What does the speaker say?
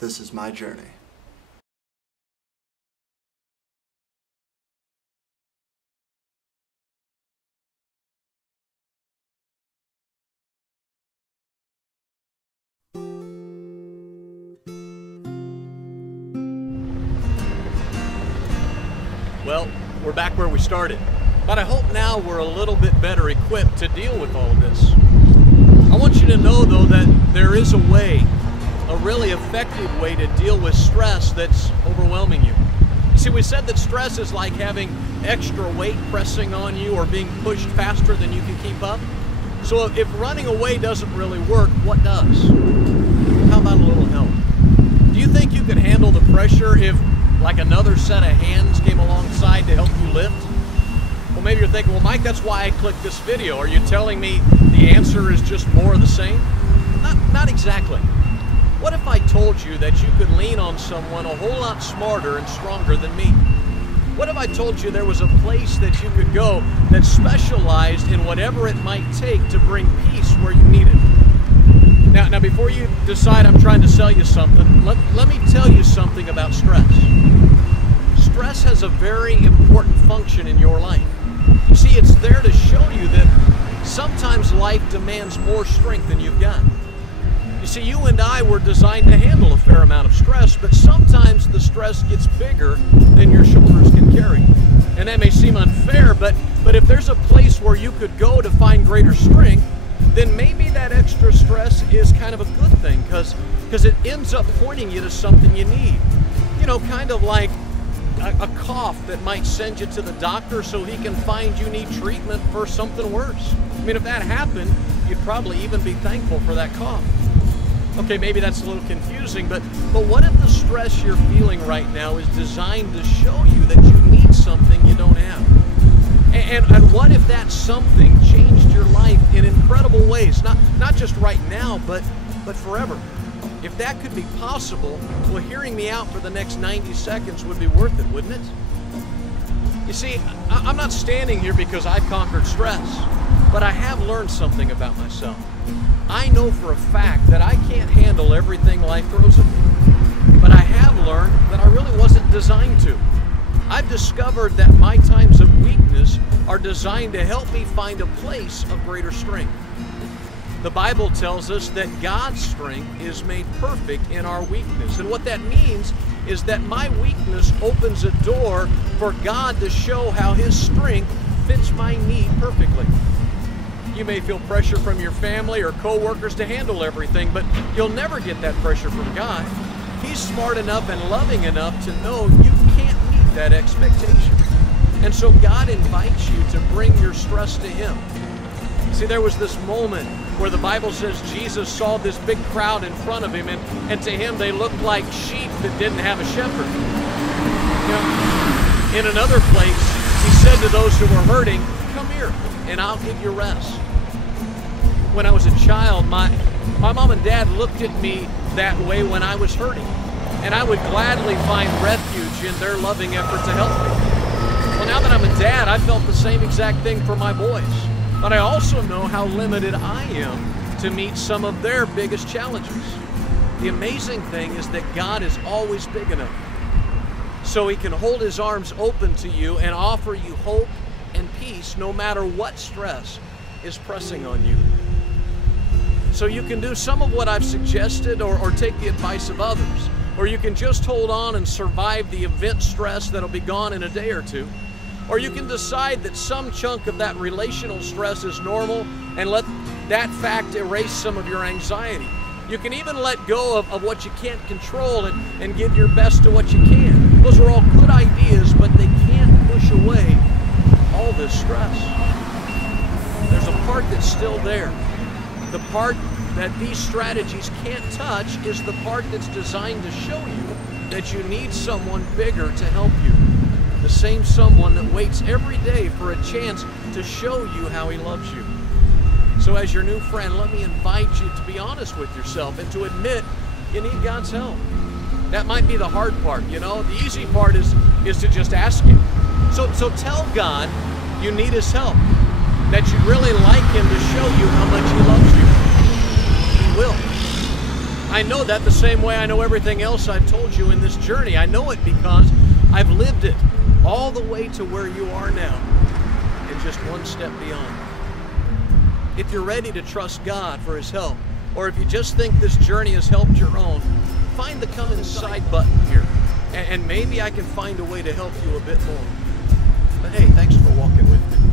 This is my journey. Well, we're back where we started, but I hope now we're a little bit better equipped to deal with all of this. I want you to know, though, that there is a way, a really effective way to deal with stress that's overwhelming you. You see, we said that stress is like having extra weight pressing on you or being pushed faster than you can keep up. So if running away doesn't really work, what does? How about a little help? Do you think you could handle the pressure if like another set of hands came alongside to help you lift? Well, maybe you're thinking, well, Mike, that's why I clicked this video. Are you telling me the answer is just more of the same? Not exactly. What if I told you that you could lean on someone a whole lot smarter and stronger than me? What if I told you there was a place that you could go that specialized in whatever it might take to bring peace where you need it? Now, before you decide I'm trying to sell you something, let me tell you something about stress. Stress has a very important function in your life. You see, it's there to show you that sometimes life demands more strength than you've got. You see, you and I were designed to handle a fair amount of stress, but sometimes the stress gets bigger than your shoulders can carry. And that may seem unfair, but if there's a place where you could go to find greater strength, then maybe that extra stress is kind of a good thing, because it ends up pointing you to something you need. You know, kind of like a cough that might send you to the doctor so he can find you need treatment for something worse. I mean, if that happened, you'd probably even be thankful for that cough. Okay, maybe that's a little confusing, but what if the stress you're feeling right now is designed to show you that you need something you don't have? And what if that something changed your life in incredible ways? Not just right now, but forever. If that could be possible, well, hearing me out for the next 90 seconds would be worth it, wouldn't it? You see, I'm not standing here because I've conquered stress, but I have learned something about myself. I know for a fact that I can't handle everything life throws at me, but I have learned that I really wasn't designed to. I've discovered that my times of weakness are designed to help me find a place of greater strength. The Bible tells us that God's strength is made perfect in our weakness. And what that means is that my weakness opens a door for God to show how His strength fits my need perfectly. You may feel pressure from your family or co-workers to handle everything, but you'll never get that pressure from God. He's smart enough and loving enough to know you can't meet that expectation. And so God invites you to bring your stress to Him. See, there was this moment where the Bible says Jesus saw this big crowd in front of Him, and to Him they looked like sheep that didn't have a shepherd. You know, in another place, He said to those who were hurting, "Come here, and I'll give you rest." When I was a child, my mom and dad looked at me that way when I was hurting, and I would gladly find refuge in their loving effort to help me. Well, now that I'm a dad, I felt the same exact thing for my boys. But I also know how limited I am to meet some of their biggest challenges. The amazing thing is that God is always big enough, so He can hold His arms open to you and offer you hope and peace no matter what stress is pressing on you. So you can do some of what I've suggested or take the advice of others, or you can just hold on and survive the event stress that'll be gone in a day or two. Or you can decide that some chunk of that relational stress is normal and let that fact erase some of your anxiety. You can even let go of what you can't control and give your best to what you can. Those are all good ideas, but they can't push away all this stress. There's a part that's still there. The part that these strategies can't touch is the part that's designed to show you that you need someone bigger to help you. The same someone that waits every day for a chance to show you how He loves you. So as your new friend, let me invite you to be honest with yourself and to admit you need God's help. That might be the hard part, you know. The easy part is to just ask Him. So tell God you need His help, that you'd really like Him to show you how much He loves you. He will. I know that the same way I know everything else I've told you in this journey. I know it because I've lived it all the way to where you are now and just one step beyond. If you're ready to trust God for His help, or if you just think this journey has helped your own, find the Come Inside button here, and maybe I can find a way to help you a bit more. But hey, thanks for walking with me.